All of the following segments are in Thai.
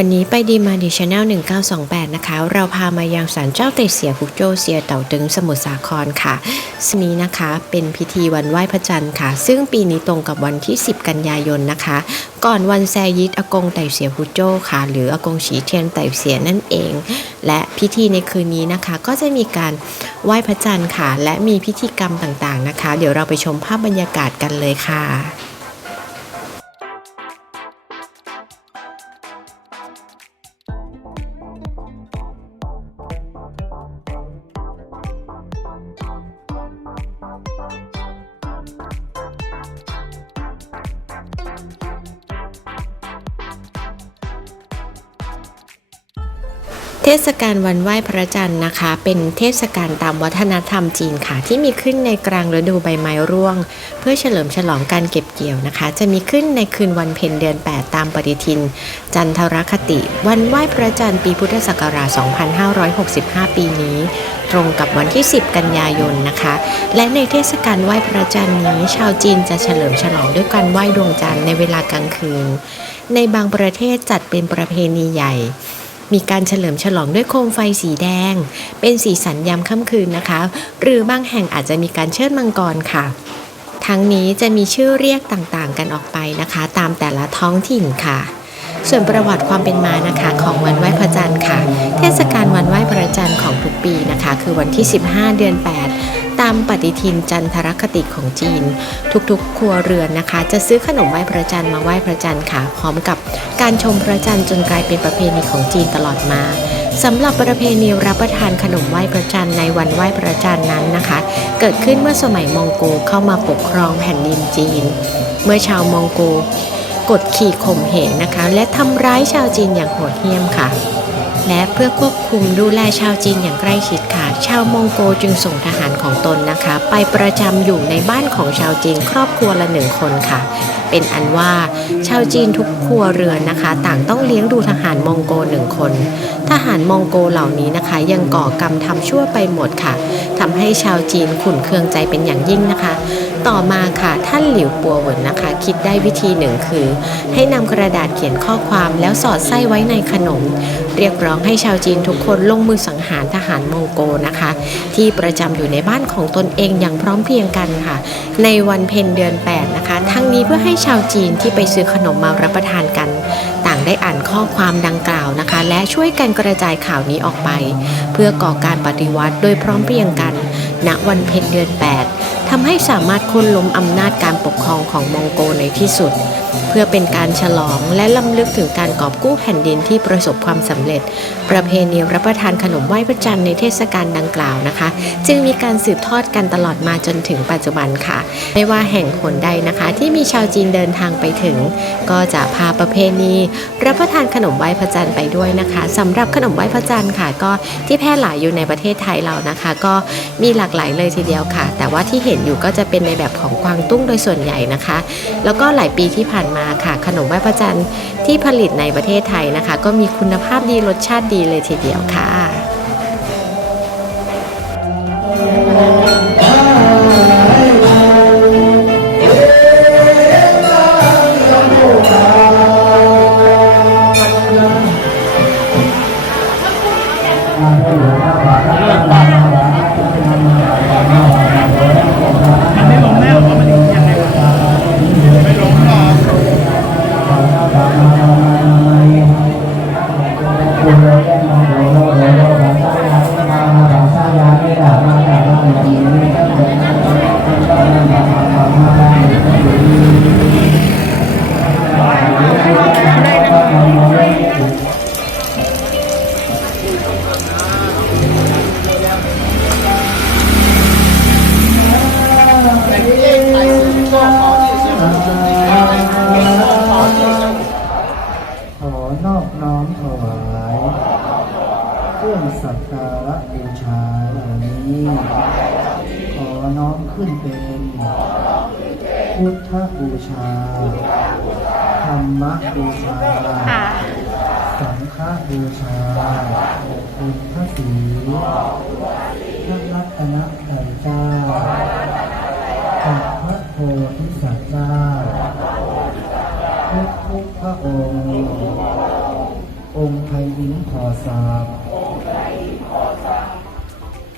วันนี้ไปดีมาดีชาแนล1928 นะคะ เราพามายังศาลเจ้าเตยเสียฮุกโจเซียเต่าตึงสมุทรสาครค่ะสนี้นะคะเป็นพิธีวันไหว้พระจันทร์ค่ะ ซึ่งปีนี้ตรงกับวันที่ 10 กันยายนนะคะ ก่อนวันแซยิดอากงไต่เสียฮุกโจค่ะ หรืออากงฉีเทียนไต่เสียนั่นเอง และพิธีในคืนนี้นะคะ ก็จะมีการไหว้พระจันทร์ค่ะ และมีพิธีกรรมต่างๆนะคะ เดี๋ยวเราไปชมภาพบรรยากาศกันเลยค่ะ ทศกาลวันไหว้พระจันทร์นะคะ เป็นเทศกาลตามวัฒนธรรมจีนค่ะ ที่มีขึ้นในกลางฤดูใบไม้ร่วง เพื่อเฉลิมฉลองการเก็บเกี่ยวนะคะ จะมีขึ้นในคืนวันเพ็ญเดือน 8 ตามปฏิทิน จันทรคติ วันไหว้พระจันทร์ปีพุทธศักราช 2565 ปีนี้ ตรงกับวันที่ 10 กันยายนนะคะ และในเทศกาลไหว้พระจันทร์นี้ ชาวจีนจะเฉลิมฉลองด้วยการไหว้ดวงจันทร์ในเวลากลางคืน ในบางประเทศจัดเป็นประเพณีใหญ่ มีการเฉลิมฉลองด้วยโคมไฟสีแดง เป็นสีสันยามค่ำคืนนะคะ หรือบางแห่งอาจจะมีการเชิดมังกรค่ะ ทั้งนี้จะมีชื่อเรียกต่างๆ กันออกไปนะคะ ตามแต่ละท้องถิ่นค่ะส่วนประวัติความเป็นมานะคะของวันไหว้พระจันทร์ค่ะ เทศกาลวันไหว้พระจันทร์ของทุกปีนะคะ คือวันที่ 15 เดือน8 ตามปฏิทินจันทรคติของจีน ทุกๆ ครัวเรือนนะคะ จะซื้อขนมไหว้พระจันทร์มาไหว้พระจันทร์ค่ะ พร้อมกับการชมพระจันทร์จนกลายเป็นประเพณีของจีนตลอดมาสำหรับประเพณีรับประทานขนมไหว้พระจันทร์ในวันไหว้พระจันทร์นั้นนะคะ เกิดขึ้นเมื่อสมัยมองโกเข้ามาปกครองแผ่นดินจีน เมื่อชาวมองโกกดขี่ข่มเหงนะคะ และทำร้ายชาวจีนอย่างโหดเหี้ยมค่ะ และเพื่อควบคุมดูแลชาวจีนอย่างใกล้ชิดค่ะ ชาวมองโกจึงส่งทหารของตนนะคะ ไปประจำอยู่ในบ้านของชาวจีนครอบครัวละหนึ่งคนค่ะ เป็นอันว่าชาวจีนทุกครัวเรือนนะคะ ต่างต้องเลี้ยงดูทหารมองโกหนึ่งคน ทหารมองโกเหล่านี้นะคะ ยังก่อกรรมทำชั่วไปหมดค่ะ ทำให้ชาวจีนขุ่นเคืองใจเป็นอย่างยิ่งนะคะ ต่อมาค่ะท่านหลิวปัวเหวินนะคะ คิดได้วิธีหนึ่งคือ ให้นำกระดาษเขียนข้อความแล้วสอดไส้ไว้ในขนม เรียกร้องให้ชาวจีนทุกคนลงมือสังหารทหารมองโกนะคะ ที่ประจำอยู่ในบ้านของตนเองอย่างพร้อมเพรียงกันค่ะ ในวันเพ็ญเดือน 8 นะคะ ทั้งนี้เพื่อให้ชาวจีนที่ไปซื้อขนมมารับประทานกัน ได้อ่านข้อความดังกล่าวนะคะ และช่วยกันกระจายข่าวนี้ออกไป เพื่อก่อการปฏิวัติโดยพร้อมเพรียงกันณวันเพ็ญเดือน 8 ทำให้สามารถค้นล้มอำนาจการปกครองของมองโกในที่สุด เพื่อเป็นการฉลองและล้ำลึกถึงการกอบกู้แผ่นดินที่ประสบความสำเร็จ ประเพณีรับประทานขนมไหว้พระจันทร์ในเทศกาลดังกล่าวนะคะ จึงมีการสืบทอดกันตลอดมาจนถึงปัจจุบันค่ะ ไม่ว่าแห่งหนใดนะคะ ที่มีชาวจีนเดินทางไปถึง ก็จะพาประเพณีรับประทานขนมไหว้พระจันทร์ไปด้วยนะคะสำหรับขนมไหว้พระจันทร์ค่ะ ก็ที่แพร่หลายอยู่ในประเทศไทยเรานะคะ ก็มีหลากหลายเลยทีเดียวค่ะ แต่ว่าที่เห็นอยู่ก็จะเป็นในแบบของกวางตุ้งโดยส่วนใหญ่นะคะ แล้วก็หลายปีที่ผ่านมาค่ะ ขนมไหว้พระจันทร์ที่ผลิตในประเทศไทยนะคะ ก็มีคุณภาพดีรสชาติดีเลยทีเดียวค่ะ ขึ้นเป็นพุทธบูชา ธรรมบูชา สังฆบูชาคุณพระศรีพระรัตนตรัยเจ้าพระโพธิสัตว์เจ้าทุกทุกพระองค์ องค์ไทยหญิงพอสาม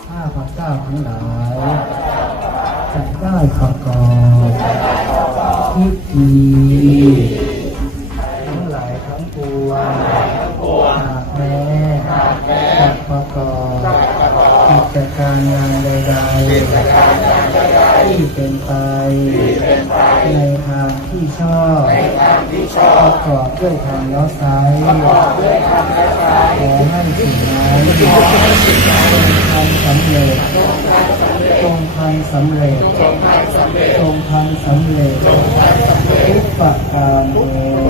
ข้าพระเจ้าทั้งหลาย จะได้ประกอบพิธีทั้งหลายทั้งปวงหากแม้จะประกอบกิจการงานใดๆที่เป็นไปในทางที่ชอบประกอบด้วยทางล้อซ้ายขอให้สิ่งนั้นเป็นคำสำเร็จ งทำสำเร็จจงทำสำเร็จจงทำสำเร็จทุกประการเถิ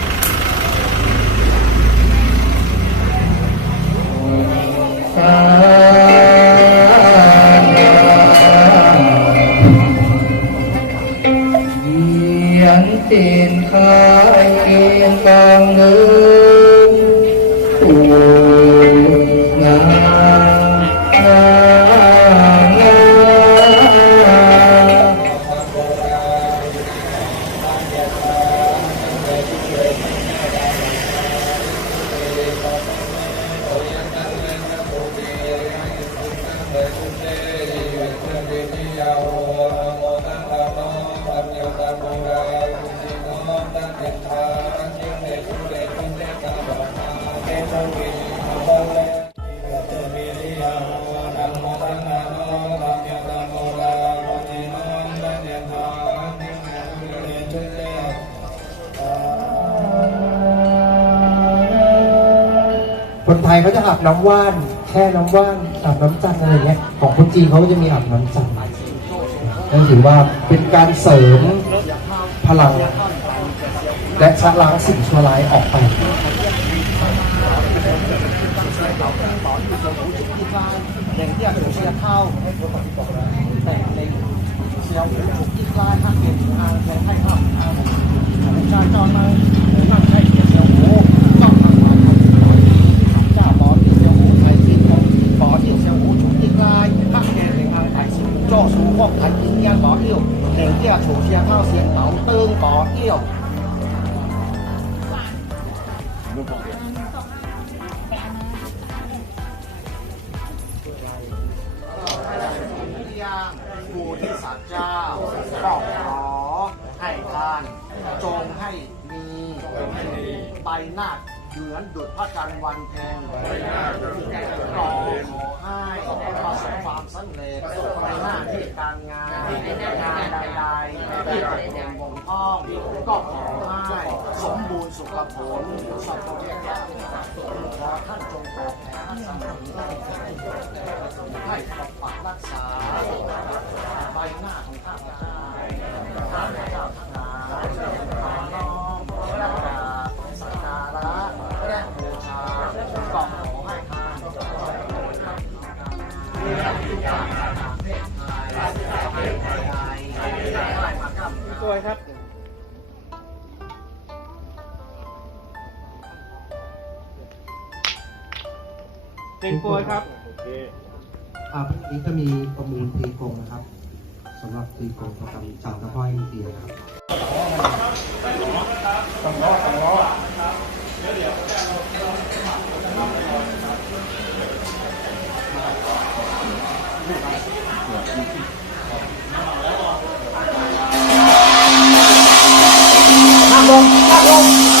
ย เขาจะอาบน้ำว่านแช่น้ำว่านอาบน้ำจันทร์อะไรเงี้ยของคนจีนเขาก็จะมีอาบน้ำจันทร์นั่นถือว่าเป็นการเสริมพลัง และชะล้างสิ่งชั่วร้ายออกไปอย่างที่อาจจะเชียร์เข้าให้ตัวปฏิบัติแต่ในเชียร์หูถูกที่กล้าทักเก็บทางแทนให้ข้ามทางชาจรมาหรือนั่งให้เชียร์หูต้องทำมาทำเจ้าบอที่เชียร์หูไทยสิ้นบอที่เชียร์หูถูกที่กล้าทักแกในทาง ไทยสิ้นจ่อสูพวกไทยยิงยัน มือนดุจพระจันทร์วันเพ็ญขอขอให้ประสบความสำเร็จในหน้าที่การงานงานใดๆที่ตกลงบงพ้องก็ขอให้สมบูรณ์สุขผลสัพพะเทศขอท่านจงโปรดแผ่ท่านสมุนให้ปกปักรักษา สวยครับเป็นโปรยครับอ่าพรุ่งนี้จะมีประมูลตีกงนะครับสำหรับตีกงประจำจากตะพ้อยอินเดียครับสองร้อสองร้อ นะ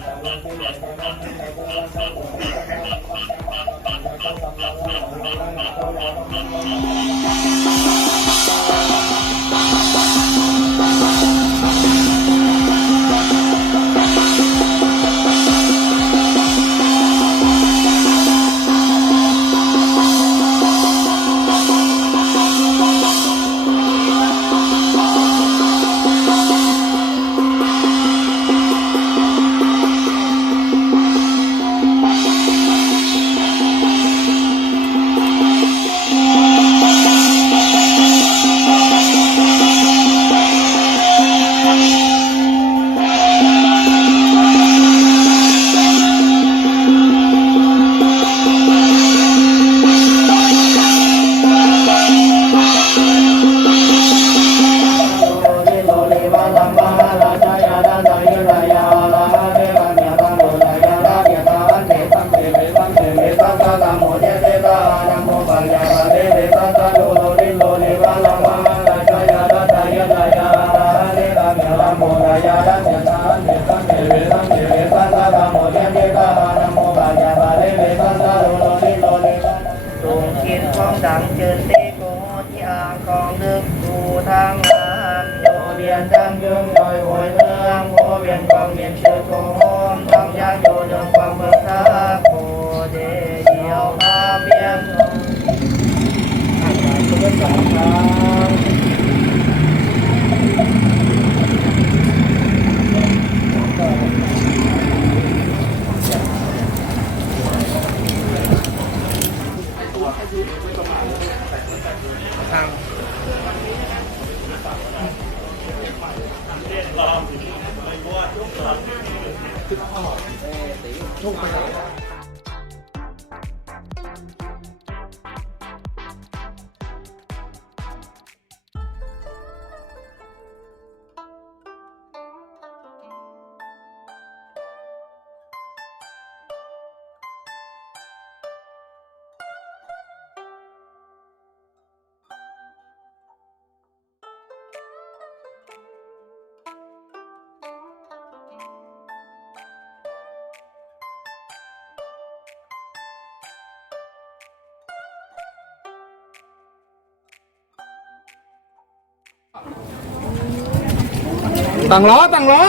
จางกองนึกดูทางงานโยเวียนจังยึงลอยหวยเมืองโอเวียนวามเวียนเชื่อโกมต้องยานโยเดิมความเบิกทาโคเดียวอาเบียมทางกางรเพื่อสองทาง 네, 네. ต่างล้อต่างล้อ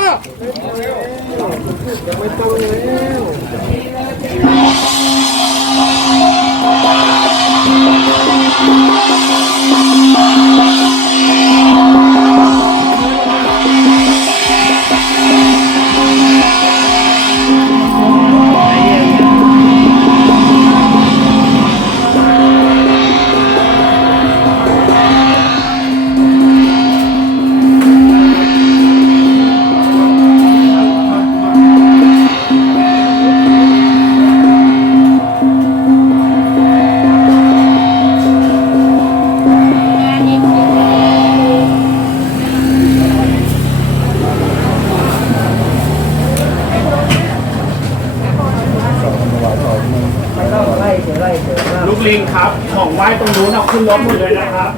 ลิงครับ ของไหว้ตรงนู้นเอาขึ้นรถหมดเลยนะครับ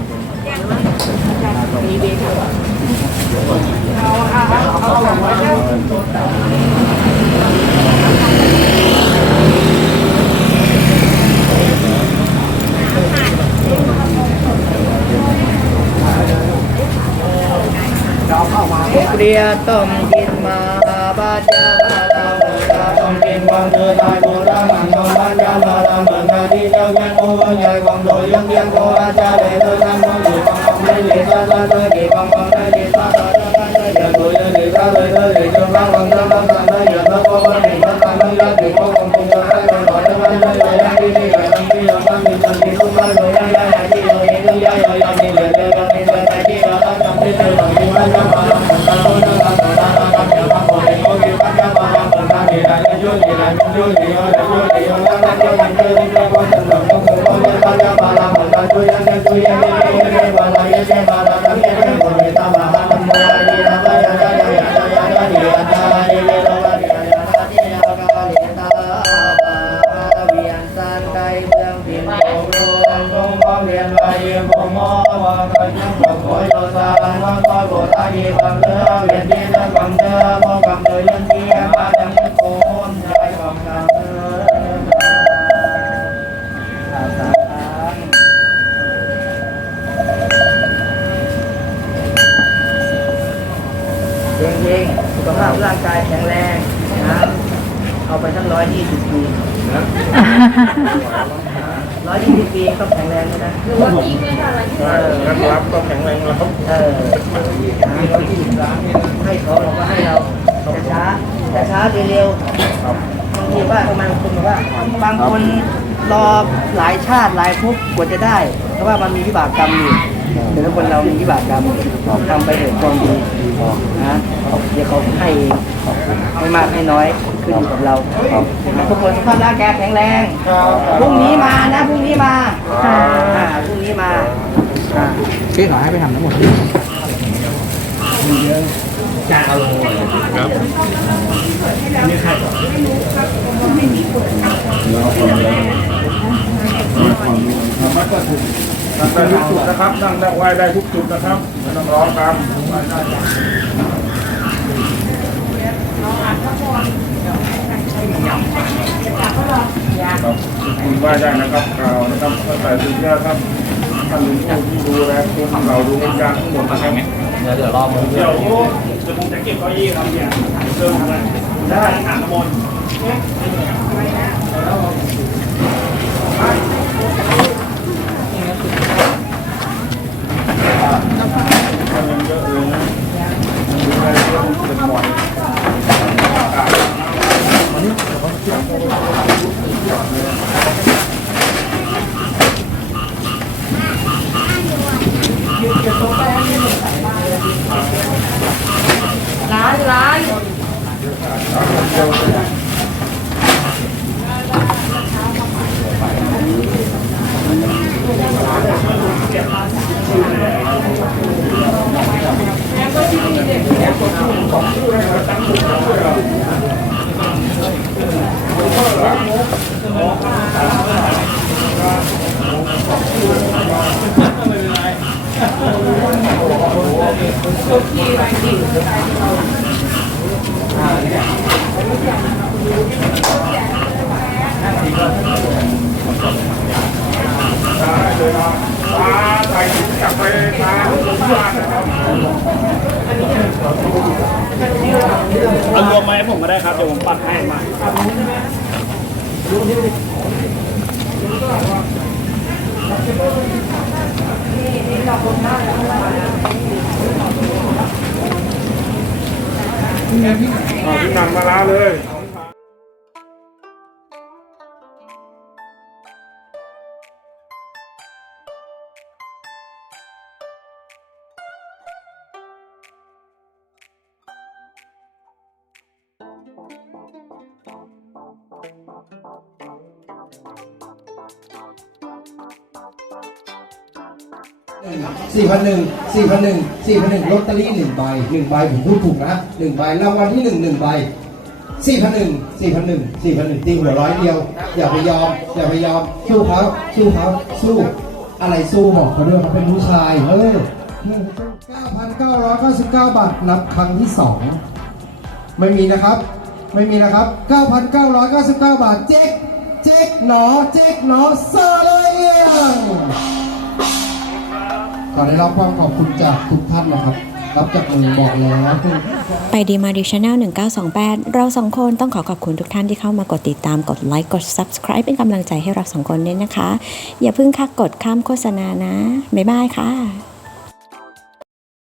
เรียต้มกินมาบาจา niệm quan tự tại bồ tát mạnh công ban cha và làm bậc ngài đi theo nhân cô vương đội dân dân cô ba cha để tôi tham vô dự còn còn đây lì ta ta tôi kỳ còn còn ta ta ta ta tôi lì ta tôi tôi lì cho ba ta ta ายชาติหลายภพกว่าจะได้ เพราะว่ามันมีวิบากกรรมอยู่แต่ละคนเรามีวิบากกรรมทำไปเถิดความดีนะเดี๋ยวเขาให้เองไม่มากให้น้อยขึ้นอยู่กับเราทุกคนสุขภาพร่างกายแข็งแรงพรุ่งนี้มานะพรุ่งนี้มาอ่าพรุ่งนี้มาอ่าพี่ขอให้ไปทำทั้งหมดนั่ง นั่งได้ทุกจุดนะครับ นั่งได้ไหว้ได้ทุกจุดนะครับไม่ต้องร้องตามไหว้ได้ครับคุณไหว้ได้นะครับกล่าวนะครับตั้งแต่ถึงญาติท่านท่านหลวงพ่อที่ดูแลคุ้มเราดูงานทั้งหมดนะครับเดี๋ยวเดี๋ยวรอผมเดี๋ยวเดี๋ยวผมจะเก็บเก้าอี้ครับเนี่ยเริ่มทำอะไรได้อ่านน้ำมนต์ อะเลยนะดูร้านร้าน ยดให้มาเอาพี่นางมาลาเลย สี่พันหนึ่งสี่พันหนึ่งสี่พันหนึ่งลอตเตอรี่หนึ่งใบหนึ่งใบผมพูดถูกนะหนึ่งใบรางวัลที่หนึ่งหนึ่งใบสี่พันหนึ่งสี่พันหนึ่งสี่พันหนึ่งตีหัวร้อยเดียว อย่าไปยอม อย่าไปยอม สู้เขาสู้เขาสู้อะไรสู้บอกเขาด้วยเขาเป็นผู้ชายเออ9,999 บาทนับครั้งที่สองไม่มีนะครับ ไม่มีนะครับ 9,999 บาทเจ๊กเจ๊กหนอเจ๊กหนอเซอร์เลยง ขอได้รับความขอบคุณจากทุกท่านนะครับ รับจากมือบอกแล้ว ไปดีมาดีชแนล1928 เราสองคนต้องขอขอบคุณทุกท่านที่เข้ามากดติดตามกดไลค์กด Subscribe เป็นกำลังใจให้เราสองคนด้วยนะคะ อย่าเพิ่งค่ากดข้ามโฆษณานะ บ๊ายบายค่ะ